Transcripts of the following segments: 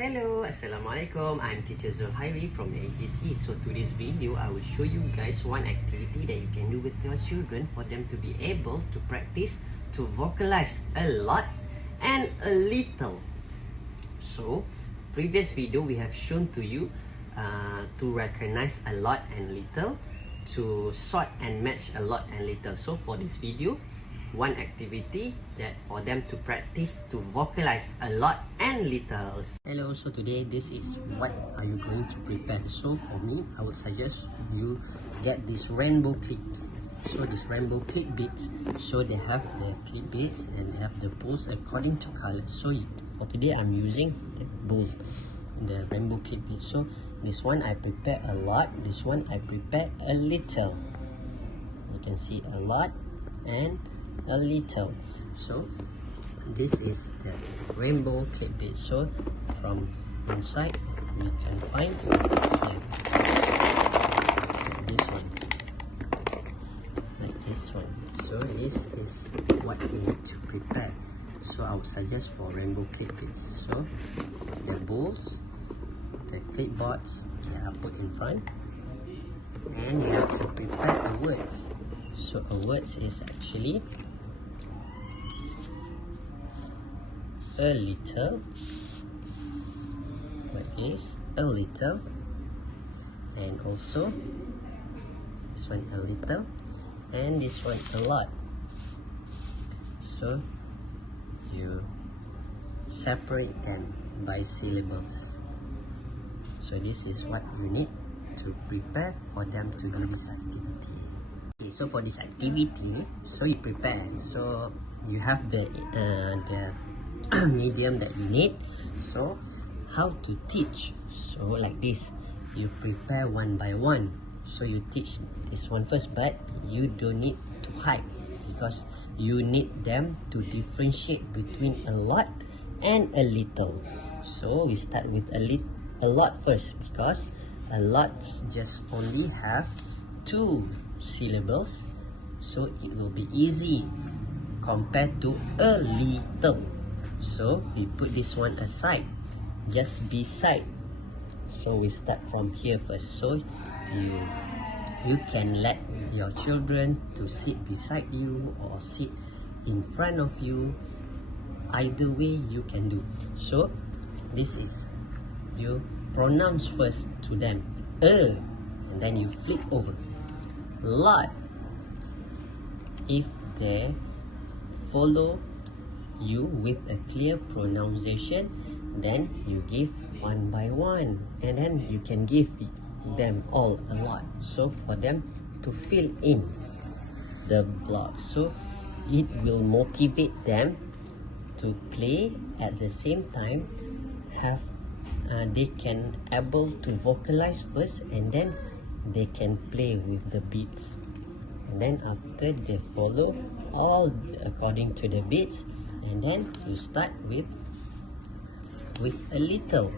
Hello, Assalamualaikum. I'm Teacher Zulhairi from AGC. So today's video, I will show you guys one activity that you can do with your children for them to be able to practice to vocalize a lot and a little. So previous video we have shown to you to recognize a lot and little, to sort and match a lot and little. So for this video, one activity that for them to practice to vocalize a lot and little. Hello, so today this is what are you going to prepare. So for me, I would suggest you get these rainbow clips. So these rainbow clip bits, so they have the clip bits and they have the balls according to color. So for today I'm using the ball, the rainbow clip bit. So this one I prepare a lot, this one I prepare a little. You can see a lot and a little. So this is the rainbow clip bit. So from inside we can find here this one, like this one. So this is what we need to prepare. So I would suggest for rainbow clip bits. So the balls, the clipboards, okay, I put in front, and you have to prepare a words. So a words is actually a little, like this, a little, and also this one a little, and this one a lot. So you separate them by syllables. So this is what you need to prepare for them to do this activity. Okay, so for this activity, so you prepare. So you have the medium that you need. So how to teach? So like this, you prepare one by one. So you teach this one first, but you don't need to hide because you need them to differentiate between a lot and a little. So we start with a lot first, because a lot just only have 2 syllables, so it will be easy compared to a little. So we put this one aside, just beside. So we start from here first. So you can let your children to sit beside you or sit in front of you. Either way you can do. So this is, you pronounce first to them, and then you flip over. Lot. If they follow you with a clear pronunciation, then you give one by one, and then you can give them all a lot, so for them to fill in the block. So it will motivate them to play at the same time. They can able to vocalize first, and then they can play with the beats, and then after they follow all according to the beats, and then you start with a little.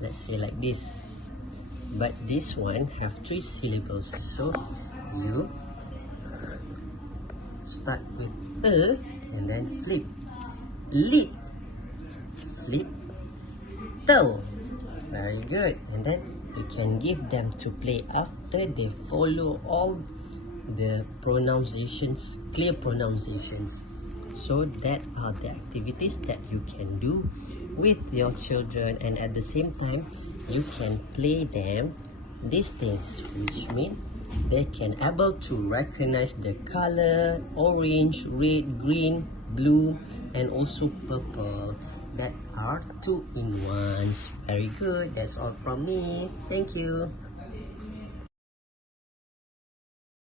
Let's say like this, but this one have 3 syllables. So you start with and then flip, lit, flip, tel. Very good. And then you can give them to play after they follow all the pronunciations, clear pronunciations. So that are the activities that you can do with your children, and at the same time you can play them these things, which mean they can able to recognize the color orange, red, green, blue, and also purple, that are 2-in-1s. Very good. That's all from me. Thank you.